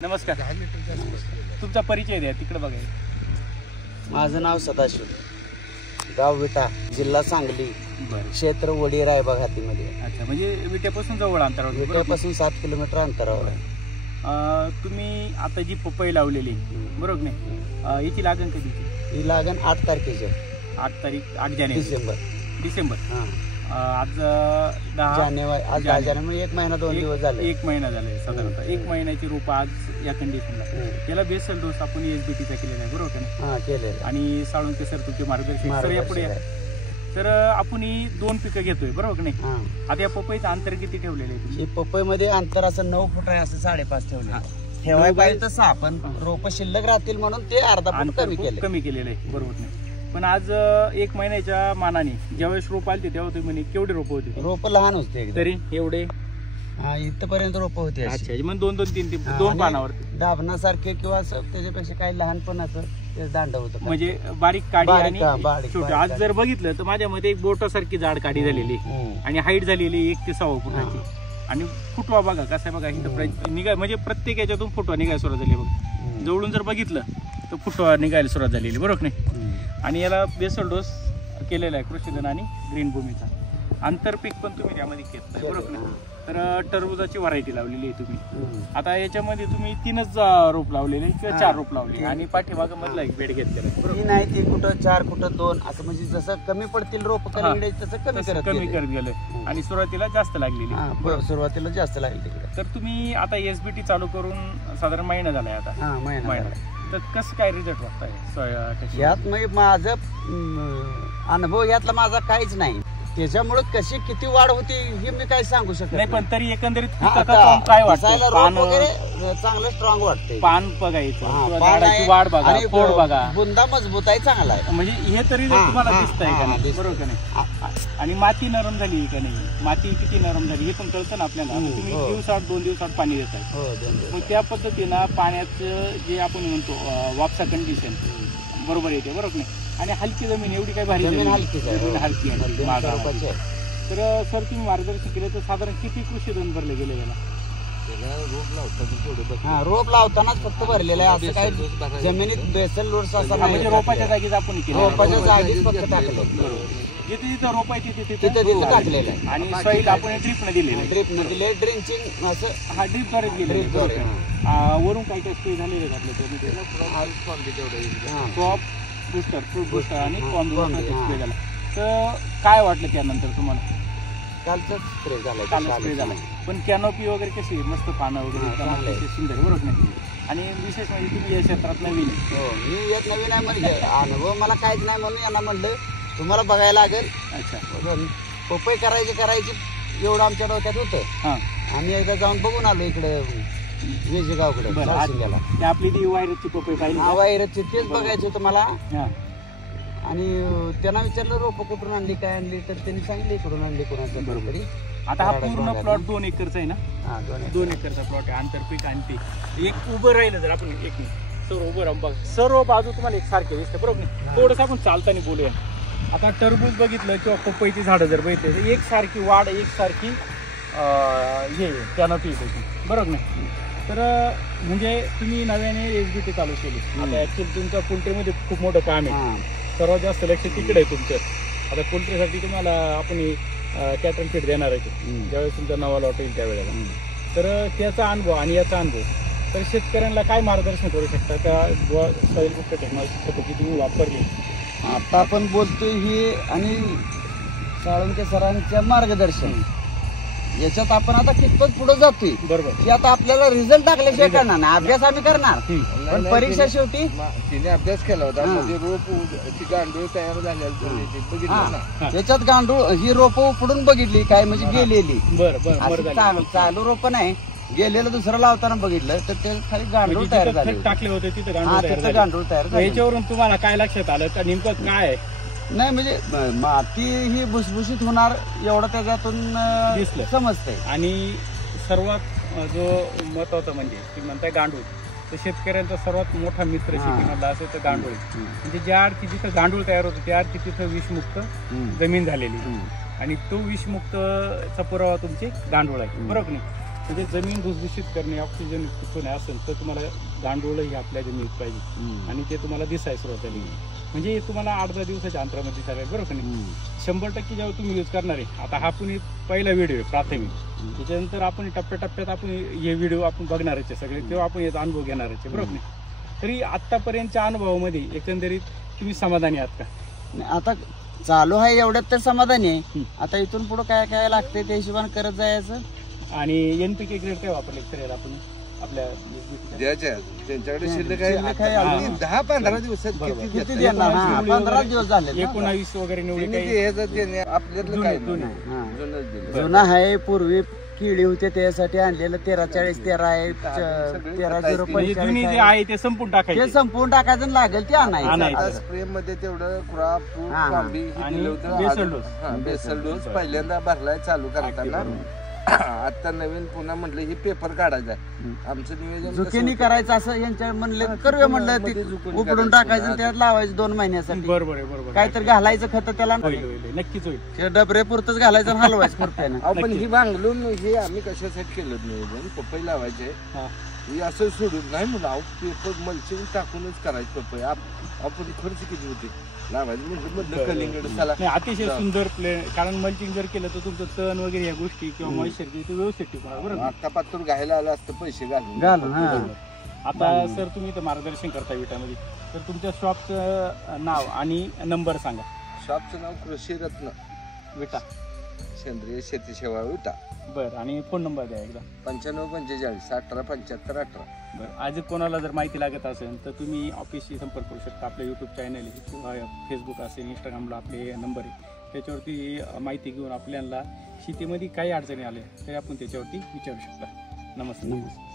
नमस्कार, तुमचा परिचय द्या. तिकडे बघा. माझं नाव सदाशिव, गाव विटा, जिल्हा सांगली, क्षेत्र वडी रायबाग हातीमध्ये. अच्छा, म्हणजे विट्यापासून जवळ अंतरावर. विट्यापासून 7 किलोमीटर अंतरावर आहे. तुम्ही आता जी पपई लावलेली बरोबर नाही, याची लागण कधीची? ही लागण 8 तारखेची. 8 तारीख, 8 जानेवारी. डिसेंबर. आज 10 जानेवारी. आज 10 जानेवारी. 1 महिना 2 दिवस झाले. 1 महिना झाले साधारणतः. 1 महिन्याची रोप आज या कंडिशनला. त्याला बेसल डोस आपण एसबीटीचा केलेला आहे बरोबर का? हां, केलेला. आणि साळुंके सर तुमचे मार्गदर्शक सर यापुढे. तर आपण ही 2 पिकं घेतोय बरोबर का नाही? आता या पपईचं अंतर किती ठेवलेलं आहे तुम्ही? पपईमध्ये अंतर असं 9 फूट आहे, असं 5.5 ठेवलं. ठेवायला पाहिजे तसं आपण रोप शिल्लक राहतील म्हणून ते अर्धा फूट कमी केलेलं आहे बरोबर नाही. पण आज 1 महिन्याच्या मानाने ज्यावेळेस रोप आलते तेव्हा तुम्ही म्हणे केवढे रोप होते? रोप लहान होते तरी एवढे. हा, इथपर्यंत रोप होते. अच्छा, मग 2 पानावर दाबणासारखे किंवा असं त्याच्यापेक्षा काही लहानपणाचं ते दांड होतं, म्हणजे बारीक काडी आणि छोटे. आज जर बघितलं तर माझ्या मध्ये एक बोटासारखी जाड काडी झालेली आणि हाईट झालेली 1 ते 6 फुटाची. आणि फुटवा बघा कसा बघा, इथं निघाय म्हणजे प्रत्येक याच्यातून फुटवा निघायला सुरुवात झाली बघा. जवळून जर बघितलं तर फुटवा निघायला सुरुवात झालेली बरोबर नाही. आणि याला बेसल डोस केलेला आहे कृषीधन आणि ग्रीन भूमीचा. आंतरपीक पण तुम्ही त्यामध्ये घेतलंय बरोबर ना. तर टरबुजाची व्हरायटी लावलेली आहे तुम्ही. आता याच्यामध्ये तुम्ही 3च रोप लावलेले किंवा 4 रोप लावले आणि पाठीमाग मधला एक बेड घेतलेला बरोबर नाही. 3 कुठं 4 कुठं 2 असं, म्हणजे जसं कमी पडतील रोप तसं कमी करत गेलं. आणि सुरुवातीला जास्त लागलेली. सुरुवातीला जास्त लागली तिकडे. तर तुम्ही आता एसबीटी चालू करून साधारण महिना झालाय आता. महिना. तर कसं काय रिझल्ट वाटतंय यात? म्हणजे माझा अनुभव यातला माझा काहीच नाही. त्याच्यामुळे कशी किती वाढ होती हे मी काही सांगू शकत नाही. पण तरी एकंदरीत काय वाटतं? पान वगैरे चांगलं स्ट्रॉंग वाटतंय. पान बघायचं, झाडाची वाढ बघा, खोड बघा, बुंदा मजबूत आहे, चांगला आहे. म्हणजे हे तरी तुम्हाला दिसतंय का नाही बरोबर का नाही? आणि माती नरम झाली का नाही, माती किती नरम झाली हे पण कळतं ना आपल्याला. तुम्ही 2 दिवसात पाणी देताय, मग त्या पद्धतीनं पाण्याचं जे आपण म्हणतो वापसा कंडिशन बरोबर येते बरोबर नाही. आणि हलकी जमीन, एवढी काही भारी जमीन हलकी आहे. तर सर तुम्ही मार्गदर्शन केले तर साधारण किती कृषी धन भरले गेले याला? रोप लावतानाच फक्त भरलेलं आहे, असं काही जमिनीत बेसल लोड्स असं म्हणजे रोपाच्या जागीच आपण केलं. रोपाच्या जागीच फक्त टाकलं. जिथे जिथं रोप आहे तिथे टाकलेलं आहे. आणि सॉईल आपण ड्रिपने दिलेलं आहे. ड्रिपने दिले, ड्रिंचिंग असं. हा, ड्रिपद्वारेच गेले. वरून काही काही स्प्रे झालेले घातले क्रॉप बुस्टर, फ्रूट बुस्टर आणि कॉर्न स्प्रे झाला. तर काय वाटलं त्यानंतर तुम्हाला? कालच स्प्रे झाला. पण कॅनोपी वगैरे कशी मस्त, पानं वगैरे सुंदर बरोबर नाही. आणि विशेष म्हणजे तुम्ही या क्षेत्रात नवीन. मी एक नवीन आहे म्हणजे अनुभव मला काहीच नाही म्हणून यांना म्हणलं तुम्हाला बघायला लागेल. अच्छा, पपई करायची एवढं आमच्या डोक्यात होतं. आम्ही एकदा जाऊन बघून आलो इकडे वेजेगावकडे. आपली ती वायरची पपई पाहिली. वायरची तेच बघायचं होतं मला. आणि त्यांना विचारलं रोप कुठून आणली, काय आणली, तर त्यांनी सांगितलं इकडून आणली कोणाचं बरोबर. आता हा पूर्ण प्लॉट 2 एकरचा आहे ना? 2 एकरचा प्लॉट आहे. आंतरपीक आणि ते एक उभं राहिलं जर आपण एक सर्व उभं राहून बघा, सर्व बाजू तुम्हाला एक सारखे दिसते बरोबर नाही. थोडंसं आपण चालताना बोलूया. आता टरबूज बघितलं किंवा पपईची झाडं जर बघितले तर एकसारखी वाढ, एकसारखी हे कॅनोपी त्याची बरोबर नाही. तर म्हणजे तुम्ही नव्याने एसबीटी चालू केली. आता ऍक्च्युअली तुमच्या पोल्ट्रीमध्ये खूप मोठं काम आहे. सर्वात जास्त लक्ष तिकडे आहे तुमचं. आता पोल्ट्रीसाठी तुम्हाला आपण कॅटल फीड देणार आहे ज्यावेळेस तुमचा नवा लॉट येईल त्यावेळेला. तर त्याचा अनुभव आणि याचा अनुभव, तर शेतकऱ्यांना काय मार्गदर्शन करू शकता का? सॉईल बुस्टर टेक्नॉलॉजी पद्धती तुम्ही वापरली आता आपण बोलतोय ही, आणि साळुंके सरांच्या मार्गदर्शन याच्यात आपण आता कितपत पुढे जातोय बरोबर. की आता आपल्याला रिझल्ट टाकल्याशिवाय करणार नाही. अभ्यास आम्ही करणार, पण परीक्षा शेवटी तिने अभ्यास केला होता. गांडूळ तयार झाले त्याच्यात गांडूळ ही रोप उपडून बघितली काय, म्हणजे गेलेली. चालू रोप नाही, गेलेलं दुसरं लावताना बघितलं तर ते खाली गांडूळ तयार झाले, टाकले होते तिथे गांडूळ तयार झाले. याच्यावरून तुम्हाला काय लक्षात आलं का नेमकं काय नाही, म्हणजे माती ही भुसभुशीत होणार एवढं त्याच्यातून समजतंय. आणि सर्वात जो महत्वाचा म्हणजे म्हणताय गांडूळ, तर शेतकऱ्यांचा सर्वात मोठा मित्र शेतीमधला असेल तर गांडूळ. म्हणजे ज्या अर्थी जिथं गांडूळ तयार होतो त्या अर्थी तिथं विषमुक्त जमीन झालेली. आणि तो विषमुक्तचा पुरावा तुमचे गांडूळ आहे बरोबर नाही. म्हणजे जमीन भुसभुशीत करणे, ऑक्सिजन होणे असेल तर तुम्हाला गांडूळही आपल्या जमिनीत पाहिजे आणि ते तुम्हाला दिसायला सुरुवात झाली. म्हणजे तुम्हाला 8-10 दिवसाच्या अंतरामध्ये दिसायला बरोबर का नाही. 100% जेव्हा तुम्ही यूज करणार आहे, आता हा पण पहिला व्हिडिओ आहे प्राथमिक, त्याच्यानंतर आपण टप्प्याटप्प्यात आपण हे व्हिडिओ आपण बघणारच आहे सगळे, तेव्हा आपण याचा अनुभव घेणारच आहे बरोबर नाही. तरी आतापर्यंतच्या अनुभवामध्ये एकंदरीत तुम्ही समाधानी आहात का? आता चालू आहे एवढ्यात तर समाधानी आहे. आता इथून पुढे काय काय लागते त्या हिशोबाने करत जायचं. आणि NPK ग्रेड काय वापरले सर आपण आपल्या द्यायच्या त्यांच्याकडे शिल्लक शिल्लक आहे. आहे 10-15 दिवसात किती देणार? 15 दिवस झाले. 19 वगैरे निवडे आपल्यातलं काय जुना आहे. पूर्वी किडी होते त्यासाठी आणलेलं 1340 आहे, 1305 जुनी जे आहे ते संपून टाकायचे, ते संपवून टाकायचं आणि लागेल ते आणायचं. स्प्रे मध्ये तेवढं क्रॉप आणि बेसल डोस. बेसल डोस पहिल्यांदा भरलाय चालू करताना. आता नवीन पुन्हा म्हटलं ही पेपर काढायचा. आमचं नियोजन झुकेनी करायचं असं यांच्या म्हणलं करूया, म्हणलं ते उकडून टाकायचं त्यात लावायचं 2 महिन्यासाठी. बरोबर काहीतरी घालायचं खत त्याला, नक्कीच होईल. ते डबरे पुरतच घालायचं आणि हलवायचं खुरप्यानं. पण ही बांगलून हे आम्ही कशासाठी केलं नियोजन, पपई लावायचे ही असं सोडून नाही म्हणून अहो पेपर मल्चिंग टाकूनच करायचं. पपई आपण खर्च किती होते लावायचं म्हणजे कलिंगड चला अतिशय सुंदर प्लेन. कारण मल्चिंग जर केलं तर तुमचं तण वगैरे या गोष्टी किंवा मॉइश्चर ते व्यवस्थित टिकणार बरोबर. आता पातूर घायला आलं असतं पैसे घालून. आता सर तुम्ही तर मार्गदर्शन करता विटामध्ये, तर तुमच्या शॉपचं नाव आणि नंबर सांगा. शॉपचं नाव कृषी रत्न विटा सेंद्रिय शेती सेवा विटा. बरं, आणि फोन नंबर द्या एकदा. 9545 187518. बरं, आज कोणाला जर माहिती लागत असेल तर तुम्ही ऑफिसशी संपर्क करू शकता. आपलं यूट्यूब चॅनल आहे किंवा फेसबुक असेल, इंस्टाग्रामला आपले नंबर आहे, त्याच्यावरती माहिती घेऊन आपल्याला शेतीमध्ये काही अडचणी आल्या तरी आपण त्याच्यावरती विचारू शकता. नमस्कार.